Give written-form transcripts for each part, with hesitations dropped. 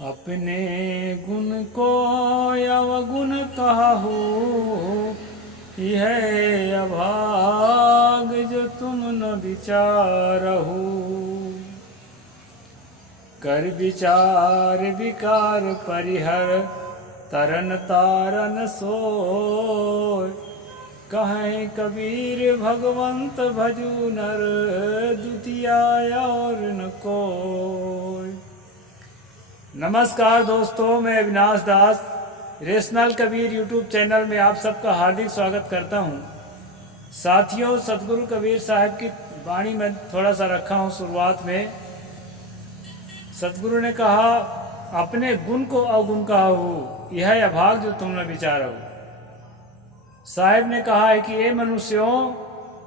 अपने गुण को अवगुण कहू, यह अभाग जो तुम न विचारहु। कर विचार विकार परिहर, तरन तारन सोय। कहें कबीर भगवंत भजू नर, द्वितीया और न कोय। नमस्कार दोस्तों, मैं अविनाश दास रेशनल कबीर यूट्यूब चैनल में आप सबका हार्दिक स्वागत करता हूं। साथियों, सतगुरु कबीर साहब की वाणी में थोड़ा सा रखा हूं। शुरुआत में सतगुरु ने कहा, अपने गुण को अवगुण कहो, यह अभाग जो तुम न विचारो। साहब ने कहा है कि ये मनुष्यों,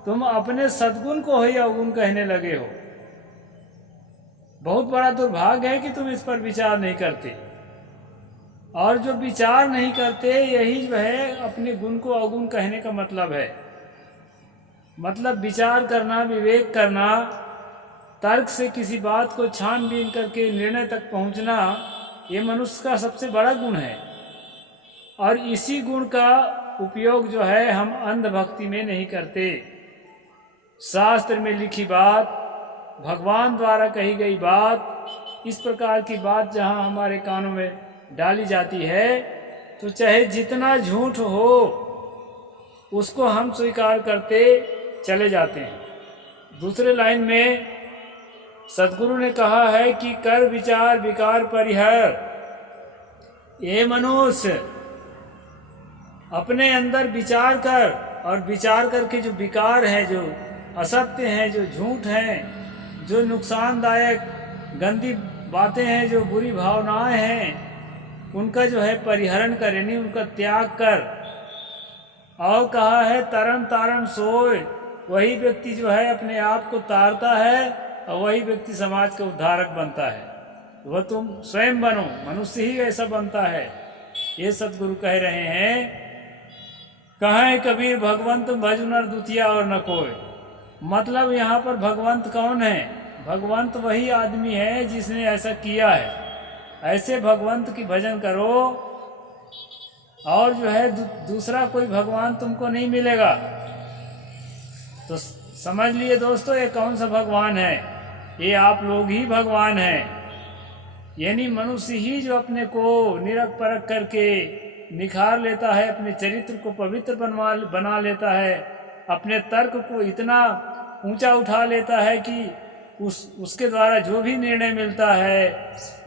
तुम अपने सद्गुण को ही अवगुण कहने लगे हो। बहुत बड़ा दुर्भाग्य है कि तुम इस पर विचार नहीं करते, और जो विचार नहीं करते यही जो है अपने गुण को अवगुण कहने का मतलब है। मतलब विचार करना, विवेक करना, तर्क से किसी बात को छानबीन करके निर्णय तक पहुंचना, ये मनुष्य का सबसे बड़ा गुण है। और इसी गुण का उपयोग जो है हम अंधभक्ति में नहीं करते। शास्त्र में लिखी बात, भगवान द्वारा कही गई बात, इस प्रकार की बात जहाँ हमारे कानों में डाली जाती है, तो चाहे जितना झूठ हो उसको हम स्वीकार करते चले जाते हैं। दूसरे लाइन में सतगुरु ने कहा है कि कर विचार विकार परिहर। ये मनुष्य अपने अंदर विचार कर, और विचार करके जो विकार है, जो असत्य हैं, जो झूठ हैं, जो नुकसानदायक गंदी बातें हैं, जो बुरी भावनाएं हैं, उनका जो है परिहरण कर, यानी उनका त्याग कर। और कहा है तरन तारन सोय। वही व्यक्ति जो है अपने आप को तारता है, और वही व्यक्ति समाज का उद्धारक बनता है। वह तुम स्वयं बनो, मनुष्य ही ऐसा बनता है। ये सतगुरु कह रहे हैं। कहें कबीर भगवंत भजु नर, द्वितीया और न कोय। मतलब यहाँ पर भगवंत कौन है? भगवंत वही आदमी है जिसने ऐसा किया है। ऐसे भगवंत की भजन करो, और जो है दूसरा कोई भगवान तुमको नहीं मिलेगा। तो समझ लिए दोस्तों, ये कौन सा भगवान है? ये आप लोग ही भगवान हैं। यानी मनुष्य ही जो अपने को निरख परख करके निखार लेता है, अपने चरित्र को पवित्र बना लेता है, अपने तर्क को इतना ऊंचा उठा लेता है कि उसके द्वारा जो भी निर्णय मिलता है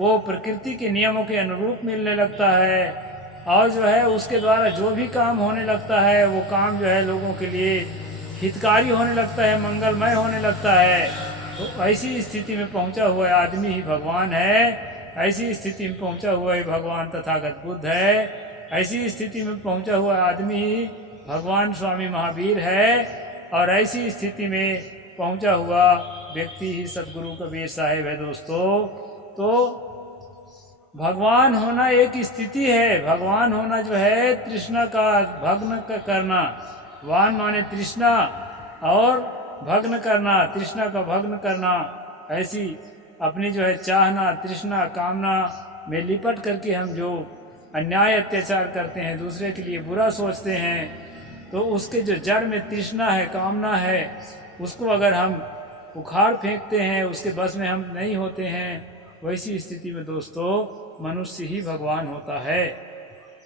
वो प्रकृति के नियमों के अनुरूप मिलने लगता है, और जो है उसके द्वारा जो भी काम होने लगता है वो काम जो है लोगों के लिए हितकारी होने लगता है, मंगलमय होने लगता है। तो ऐसी स्थिति में पहुंचा हुआ आदमी ही भगवान है। ऐसी स्थिति में पहुंचा हुआ ही भगवान तथागत बुद्ध है। ऐसी स्थिति में पहुंचा हुआ आदमी ही भगवान स्वामी महावीर है। और ऐसी स्थिति में पहुंचा हुआ व्यक्ति ही सतगुरु कबीर साहिब है। दोस्तों, तो भगवान होना एक स्थिति है। भगवान होना जो है तृष्णा का भग्न करना। वान माने तृष्णा, और भग्न करना, तृष्णा का भग्न करना। ऐसी अपनी जो है चाहना, तृष्णा, कामना में लिपट करके हम जो अन्याय अत्याचार करते हैं, दूसरे के लिए बुरा सोचते हैं, तो उसके जो जड़ में तृष्णा है, कामना है, उसको अगर हम उखाड़ फेंकते हैं, उसके बस में हम नहीं होते हैं, वैसी स्थिति में दोस्तों मनुष्य ही भगवान होता है।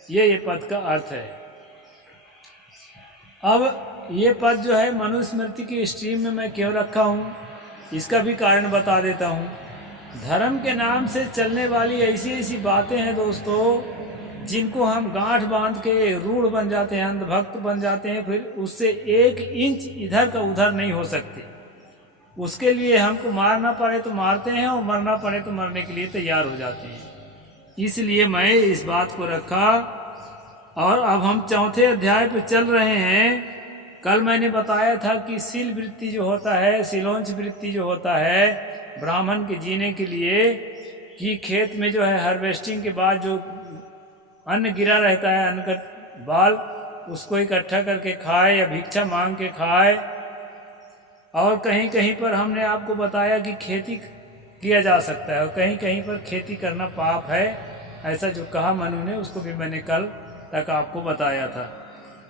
ये पद का अर्थ है। अब ये पद जो है मनुस्मृति की स्ट्रीम में मैं क्यों रखा हूँ, इसका भी कारण बता देता हूँ। धर्म के नाम से चलने वाली ऐसी ऐसी बातें हैं दोस्तों, जिनको हम गांठ बांध के रूढ़ बन जाते हैं, अंधभक्त बन जाते हैं, फिर उससे 1 इंच इधर का उधर नहीं हो सकते। उसके लिए हमको मारना पड़े तो मारते हैं, और मरना पड़े तो मरने के लिए तैयार हो जाते हैं। इसलिए मैं इस बात को रखा। और अब हम 4थे अध्याय पे चल रहे हैं। कल मैंने बताया था कि सील वृत्ति जो होता है, सिलोंच वृत्ति जो होता है ब्राह्मण के जीने के लिए, कि खेत में जो है हार्वेस्टिंग के बाद जो अन्न गिरा रहता है, अन्न का बाल, उसको इकट्ठा करके खाए या भिक्षा मांग के खाए। और कहीं कहीं पर हमने आपको बताया कि खेती किया जा सकता है, और कहीं कहीं पर खेती करना पाप है, ऐसा जो कहा मनु ने उसको भी मैंने कल तक आपको बताया था।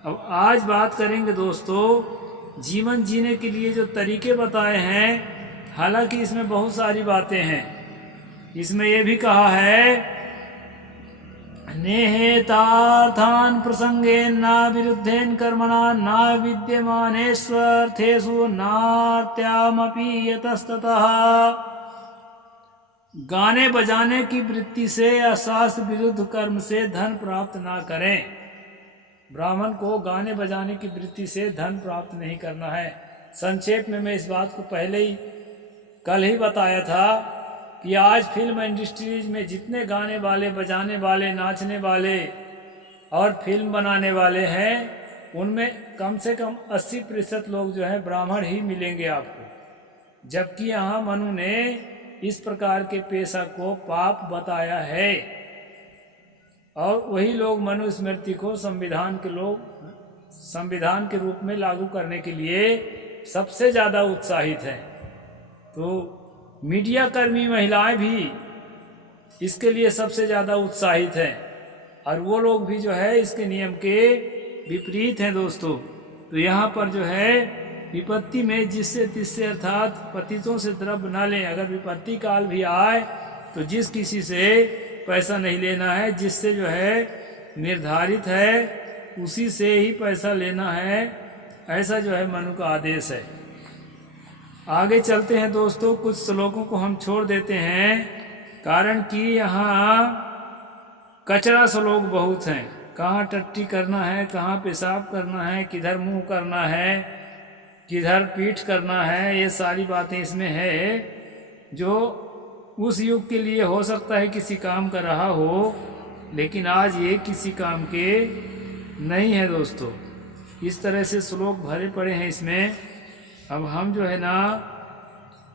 अब आज बात करेंगे दोस्तों जीवन जीने के लिए जो तरीके बताए हैं। हालांकि इसमें बहुत सारी बातें हैं। इसमें यह भी कहा है नेहेतार्थान प्रसंगेन ना विरुद्धेन कर्मणा ना विद्यमानेष्वर्थेषु नार्त्यामपि यतस्ततः। गाने बजाने की वृत्ति से या शास्त्र विरुद्ध कर्म से धन प्राप्त ना करें। ब्राह्मण को गाने बजाने की वृत्ति से धन प्राप्त नहीं करना है। संक्षेप में मैं इस बात को पहले ही कल ही बताया था कि आज फिल्म इंडस्ट्रीज में जितने गाने वाले, बजाने वाले, नाचने वाले और फिल्म बनाने वाले हैं, उनमें कम से कम 80% लोग जो है ब्राह्मण ही मिलेंगे आपको। जबकि यहाँ मनु ने इस प्रकार के पेशा को पाप बताया है, और वही लोग मनुस्मृति को संविधान के रूप में लागू करने के लिए सबसे ज़्यादा उत्साहित हैं। तो मीडिया कर्मी महिलाएं भी इसके लिए सबसे ज़्यादा उत्साहित हैं, और वो लोग भी जो है इसके नियम के विपरीत हैं दोस्तों। तो यहाँ पर जो है विपत्ति में जिससे तिससे अर्थात पतितों से द्रव्य न लें। अगर विपत्ति काल भी आए तो जिस किसी से पैसा नहीं लेना है, जिससे जो है निर्धारित है उसी से ही पैसा लेना है, ऐसा जो है मनु का आदेश है। आगे चलते हैं दोस्तों, कुछ श्लोकों को हम छोड़ देते हैं, कारण कि यहाँ कचरा श्लोक बहुत हैं। कहाँ टट्टी करना है, कहाँ पेशाब करना है, किधर मुंह करना है, किधर पीठ करना है, ये सारी बातें इसमें है जो उस युग के लिए हो सकता है किसी काम का रहा हो, लेकिन आज ये किसी काम के नहीं है दोस्तों। इस तरह से श्लोक भरे पड़े हैं इसमें। अब हम जो है ना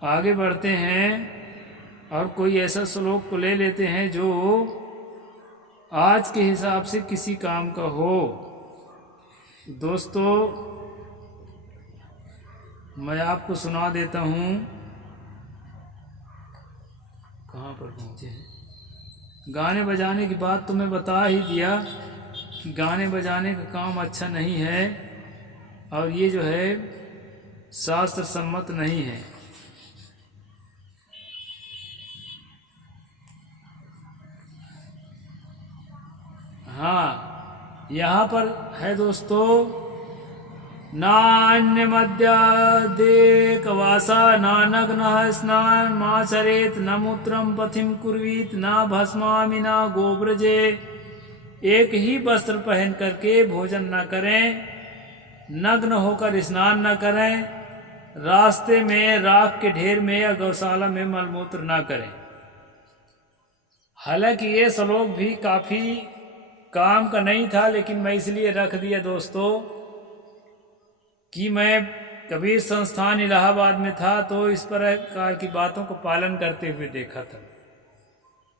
आगे बढ़ते हैं और कोई ऐसा श्लोक को ले लेते हैं जो आज के हिसाब से किसी काम का हो। दोस्तों मैं आपको सुना देता हूँ। कहाँ पर पहुँचे हैं? गाने बजाने की बात तो मैं बता ही दिया कि गाने बजाने का काम अच्छा नहीं है, और ये जो है शास्त्र सम्मत नहीं है। हाँ, यहाँ पर है दोस्तों, नान्य मद्यादेकवासा नानग्न स्नान माचरेत न मूत्रम पथिम कुर्वीत न भस्मामि न गोब्रजे। एक ही वस्त्र पहन करके भोजन न करें, नग्न होकर स्नान न करें, रास्ते में राख के ढेर में या गौशाला में मलमूत्र न करें। हालांकि ये श्लोक भी काफी काम का नहीं था, लेकिन मैं इसलिए रख दिया दोस्तों कि मैं कबीर संस्थान इलाहाबाद में था तो इस प्रकार की बातों को पालन करते हुए देखा था।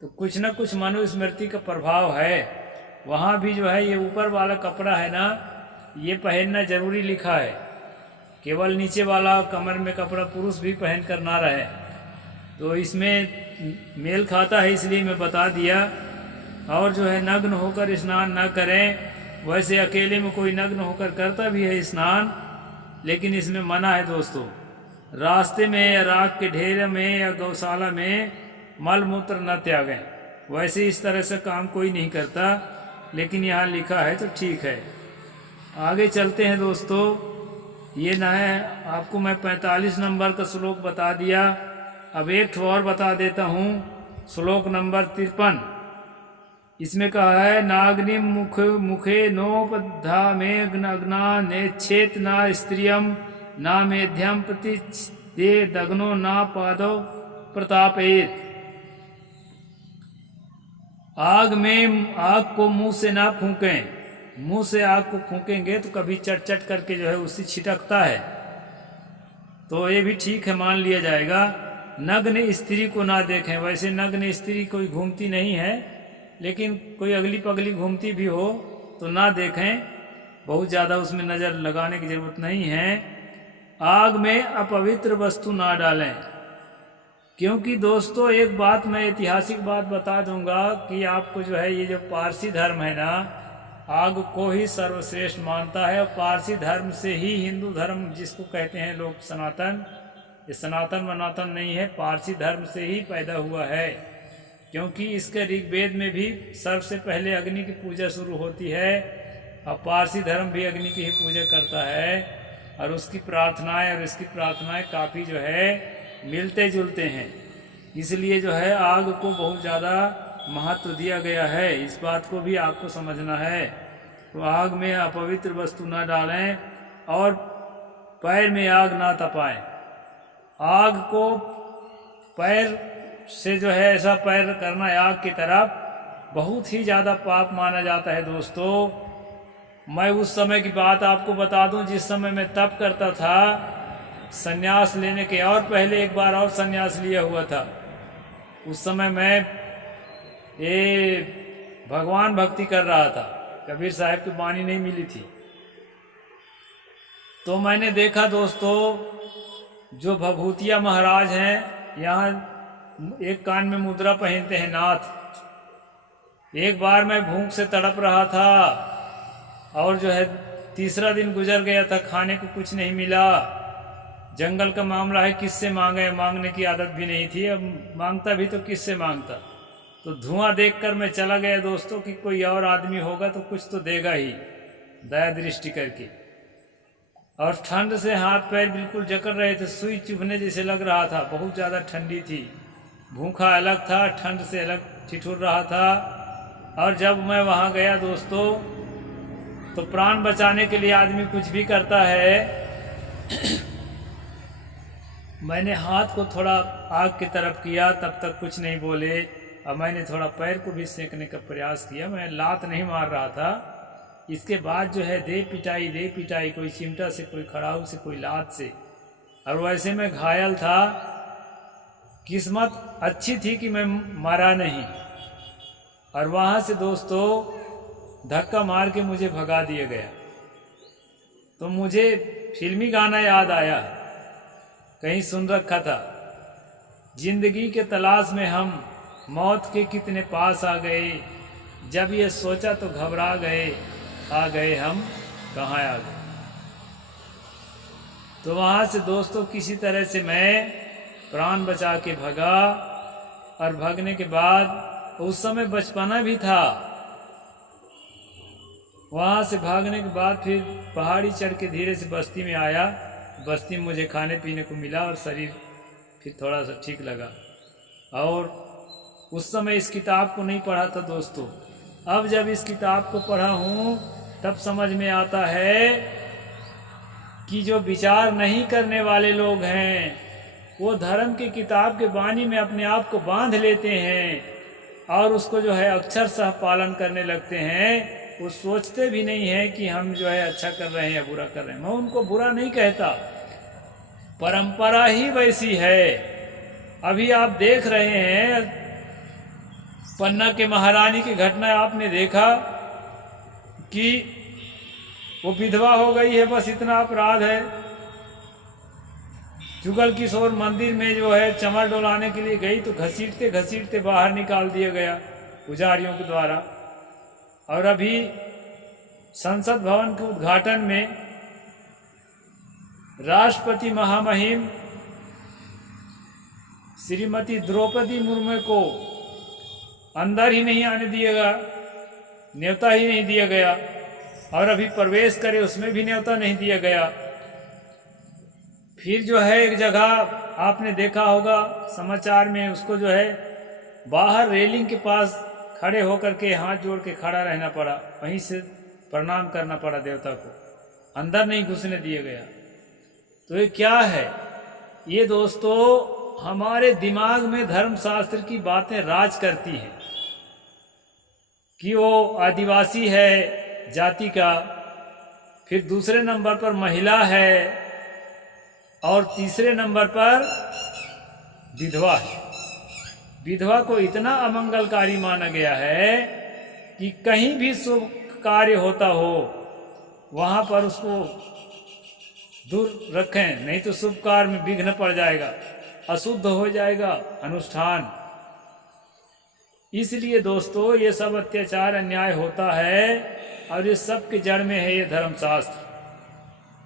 तो कुछ न कुछ मनुस्मृति का प्रभाव है। वहाँ भी जो है ये ऊपर वाला कपड़ा है ना, ये पहनना जरूरी लिखा है। केवल नीचे वाला कमर में कपड़ा पुरुष भी पहन कर ना रहे। तो इसमें मेल खाता है, इसलिए मैं बता दिया। और जो है नग्न होकर स्नान न करें। वैसे अकेले में कोई नग्न होकर करता भी है स्नान, लेकिन इसमें मना है दोस्तों। रास्ते में या राख के ढेर में या गौशाला में मल मूत्र न त्यागें। वैसे इस तरह से काम कोई नहीं करता, लेकिन यहाँ लिखा है तो ठीक है। आगे चलते हैं दोस्तों। ये न है, आपको मैं 45 नंबर का श्लोक बता दिया। अब एक और बता देता हूँ, श्लोक नंबर 53। इसमें कहा है, नाग्निम मुखे नोपधा में अग्ना नेच्छेत ना स्त्रियम ना मेध्यम प्रति दे दग्नो ना पादव प्रतापेत। आग को मुंह से ना फूकें। मुंह से आग को फूकेंगे तो कभी चट चट करके जो है उससे छिटकता है, तो ये भी ठीक है, मान लिया जाएगा। नग्न स्त्री को ना देखें। वैसे नग्न स्त्री कोई घूमती नहीं है, लेकिन कोई अगली पगली घूमती भी हो तो ना देखें। बहुत ज़्यादा उसमें नज़र लगाने की जरूरत नहीं है। आग में अपवित्र वस्तु ना डालें। क्योंकि दोस्तों एक बात मैं ऐतिहासिक बात बता दूंगा कि आपको जो है ये जो पारसी धर्म है ना, आग को ही सर्वश्रेष्ठ मानता है। और पारसी धर्म से ही हिंदू धर्म जिसको कहते हैं लोग सनातन, ये सनातन वनातन नहीं है, पारसी धर्म से ही पैदा हुआ है। क्योंकि इसके ऋग्वेद में भी सर्व से पहले अग्नि की पूजा शुरू होती है, और पारसी धर्म भी अग्नि की ही पूजा करता है। और उसकी प्रार्थनाएं और इसकी प्रार्थनाएं काफ़ी जो है मिलते जुलते हैं। इसलिए जो है आग को बहुत ज़्यादा महत्व दिया गया है, इस बात को भी आपको समझना है। तो आग में अपवित्र वस्तु न डालें और पैर में आग ना तपाएं। आग को पैर से जो है ऐसा पैर करना आग की तरफ बहुत ही ज़्यादा पाप माना जाता है दोस्तों। मैं उस समय की बात आपको बता दूं जिस समय मैं तप करता था, संन्यास लेने के और पहले एक बार और संन्यास लिया हुआ था। उस समय मैं ये भगवान भक्ति कर रहा था, कबीर साहब की वाणी नहीं मिली थी। तो मैंने देखा दोस्तों, जो भभूतिया महाराज हैं, यहाँ एक कान में मुद्रा पहनते हैं नाथ। एक बार मैं भूख से तड़प रहा था और जो है तीसरा दिन गुजर गया था, खाने को कुछ नहीं मिला। जंगल का मामला है, किससे मांगे, मांगने की आदत भी नहीं थी, अब मांगता भी तो किससे मांगता। तो धुआं देखकर मैं चला गया दोस्तों कि कोई और आदमी होगा तो कुछ तो देगा ही, दया दृष्टि करके। और ठंड से हाथ पैर बिल्कुल जकड़ रहे थे, सुई चुभने जैसे लग रहा था, बहुत ज़्यादा ठंडी थी। भूखा अलग था, ठंड से अलग ठिठुर रहा था। और जब मैं वहाँ गया दोस्तों, तो प्राण बचाने के लिए आदमी कुछ भी करता है। मैंने हाथ को थोड़ा आग की तरफ किया, तब तक कुछ नहीं बोले। और मैंने थोड़ा पैर को भी सेंकने का प्रयास किया, मैं लात नहीं मार रहा था। इसके बाद जो है दे पिटाई, कोई चिमटा से, कोई खड़ाऊ से, कोई लात से। और वैसे मैं घायल था। किस्मत अच्छी थी कि मैं मरा नहीं। और वहाँ से दोस्तों धक्का मार के मुझे भगा दिया गया। तो मुझे फिल्मी गाना याद आया, कहीं सुन रखा था, जिंदगी के तलाश में हम मौत के कितने पास आ गए, जब ये सोचा तो घबरा गए, आ गए हम कहाँ आ गए। तो वहाँ से दोस्तों किसी तरह से मैं प्राण बचा के भगा। और भागने के बाद उस समय बचपना भी था। वहाँ से भागने के बाद फिर पहाड़ी चढ़ के धीरे से बस्ती में आया। बस्ती में मुझे खाने पीने को मिला और शरीर फिर थोड़ा सा ठीक लगा। और उस समय इस किताब को नहीं पढ़ा था दोस्तों। अब जब इस किताब को पढ़ा हूँ तब समझ में आता है कि जो विचार नहीं करने वाले लोग हैं वो धर्म की किताब के बानी में अपने आप को बांध लेते हैं और उसको जो है अक्षरशः पालन करने लगते हैं। वो सोचते भी नहीं है कि हम जो है अच्छा कर रहे हैं या बुरा कर रहे हैं। मैं उनको बुरा नहीं कहता, परंपरा ही वैसी है। अभी आप देख रहे हैं पन्ना के महारानी की घटना, आपने देखा कि वो विधवा हो गई है, बस इतना अपराध है। जुगल किशोर मंदिर में जो है चमर डोलाने के लिए गई तो घसीटते घसीटते बाहर निकाल दिया गया पुजारियों के द्वारा। और अभी संसद भवन के उद्घाटन में राष्ट्रपति महामहिम श्रीमती द्रौपदी मुर्मू को अंदर ही नहीं आने दिएगा, न्योता ही नहीं दिया गया। और अभी प्रवेश करे उसमें भी न्योता नहीं दिया गया। फिर जो है एक जगह आपने देखा होगा समाचार में, उसको जो है बाहर रेलिंग के पास खड़े होकर के हाथ जोड़ के खड़ा रहना पड़ा, वहीं से प्रणाम करना पड़ा देवता को, अंदर नहीं घुसने दिया गया। तो ये क्या है? ये दोस्तों हमारे दिमाग में धर्मशास्त्र की बातें राज करती हैं कि वो आदिवासी है जाति का, फिर दूसरे नंबर पर महिला है और तीसरे नंबर पर विधवा है। विधवा को इतना अमंगलकारी माना गया है कि कहीं भी शुभ कार्य होता हो वहां पर उसको दूर रखें, नहीं तो शुभ कार्य में विघ्न पड़ जाएगा। अशुद्ध हो जाएगा अनुष्ठान। इसलिए दोस्तों ये सब अत्याचार अन्याय होता है और ये सब के जड़ में है ये धर्मशास्त्र।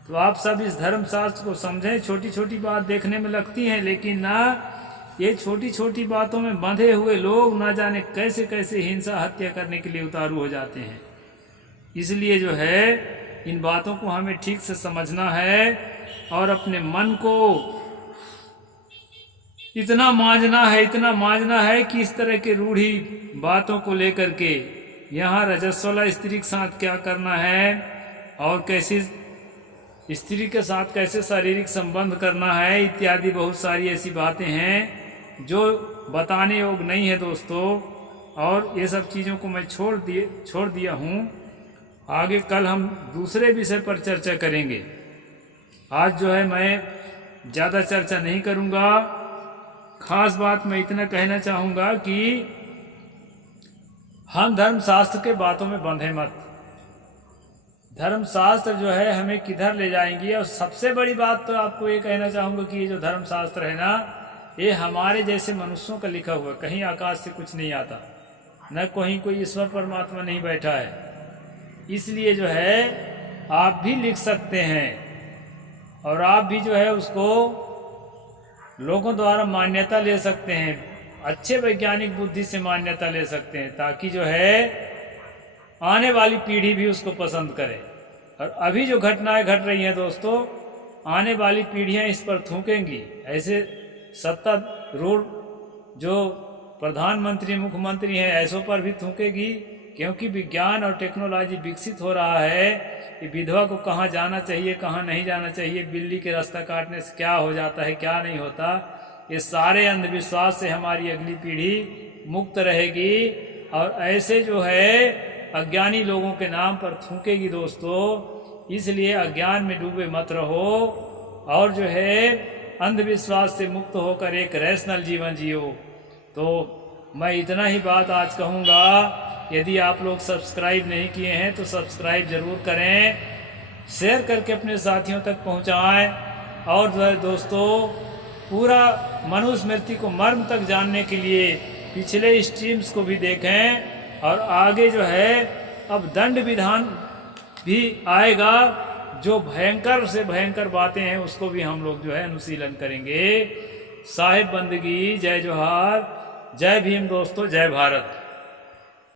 तो आप सब इस धर्मशास्त्र को समझें। छोटी छोटी बात देखने में लगती हैं, लेकिन ना ये छोटी छोटी बातों में बंधे हुए लोग ना जाने कैसे कैसे हिंसा हत्या करने के लिए उतारू हो जाते हैं। इसलिए जो है इन बातों को हमें ठीक से समझना है और अपने मन को इतना मांझना है कि इस तरह के रूढ़ी बातों को लेकर के यहाँ रजस्वला स्त्री के साथ क्या करना है और कैसे स्त्री के साथ कैसे शारीरिक संबंध करना है इत्यादि बहुत सारी ऐसी बातें हैं जो बताने योग नहीं है दोस्तों। और ये सब चीज़ों को मैं छोड़ दिया हूँ। आगे कल हम दूसरे विषय पर चर्चा करेंगे। आज जो है मैं ज़्यादा चर्चा नहीं करूँगा। खास बात मैं इतना कहना चाहूँगा कि हम धर्मशास्त्र के बातों में बंधे मत। धर्मशास्त्र जो है हमें किधर ले जाएंगी। और सबसे बड़ी बात तो आपको ये कहना चाहूँगा कि ये जो धर्मशास्त्र है ना, ये हमारे जैसे मनुष्यों का लिखा हुआ, कहीं आकाश से कुछ नहीं आता, न कहीं कोई ईश्वर परमात्मा नहीं बैठा है। इसलिए जो है आप भी लिख सकते हैं और आप भी जो है उसको लोगों द्वारा मान्यता ले सकते हैं, अच्छे वैज्ञानिक बुद्धि से मान्यता ले सकते हैं, ताकि जो है आने वाली पीढ़ी भी उसको पसंद करे। और अभी जो घटनाएं घट रही हैं दोस्तों, आने वाली पीढ़ियां इस पर थूकेंगी। ऐसे सत्तारूढ़ जो प्रधानमंत्री मुख्यमंत्री हैं ऐसों पर भी थूकेगी, क्योंकि विज्ञान और टेक्नोलॉजी विकसित हो रहा है कि विधवा को कहाँ जाना चाहिए कहाँ नहीं जाना चाहिए, बिल्ली के रास्ता काटने से क्या हो जाता है क्या नहीं होता, ये सारे अंधविश्वास से हमारी अगली पीढ़ी मुक्त रहेगी और ऐसे जो है अज्ञानी लोगों के नाम पर थूकेगी दोस्तों। इसलिए अज्ञान में डूबे मत रहो और जो है अंधविश्वास से मुक्त होकर एक रैशनल जीवन जियो। तो मैं इतना ही बात आज कहूँगा। यदि आप लोग सब्सक्राइब नहीं किए हैं तो सब्सक्राइब जरूर करें, शेयर करके अपने साथियों तक पहुँचाएं और जो है दोस्तों पूरा मनुस्मृति को मर्म तक जानने के लिए पिछले स्ट्रीम्स को भी देखें। और आगे जो है अब दंड विधान भी आएगा, जो भयंकर से भयंकर बातें हैं उसको भी हम लोग जो है अनुशीलन करेंगे। साहिब बंदगी, जय जोहार, जय भीम दोस्तों, जय भारत।